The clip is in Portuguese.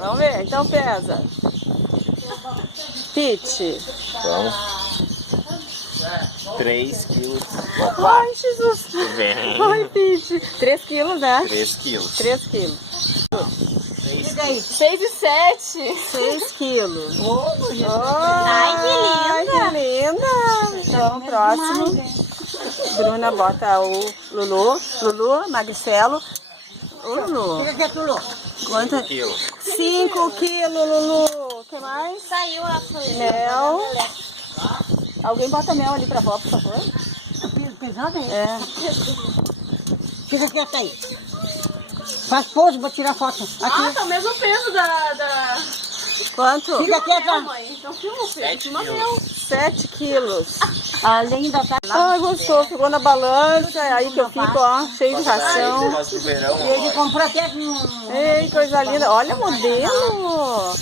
Vamos ver, então pesa. Pete. Vamos. 3 quilos. Ai, Jesus. Vem. Ai, Pete. 3 quilos, né? 3 quilos. 3 quilos. 6 e 7. 6 quilos. Ai, que linda. Então, próximo. Bruna bota o Lulu. Lulu, Magricelo. O Lulu. Quanto? 5 quilos. 5 quilos, Lulu. O que mais? Saiu a colher. Mel. Alguém bota mel ali pra vó, por favor? Pesado, hein? É. Fica quieta aí. Faz pose, vou tirar foto. Aqui. Ah, tá o mesmo peso da... Quanto? Fica quieta. mãe. Então filma o peso. 7 Filma quilos. meu. 7 quilos. Além da tá Ai, gostou. Ficou na balança. Aí que eu fico, ó, cheio de ração. Nós do verão, Ele ó. comprou até com... Ei, coisa linda. Olha o modelo.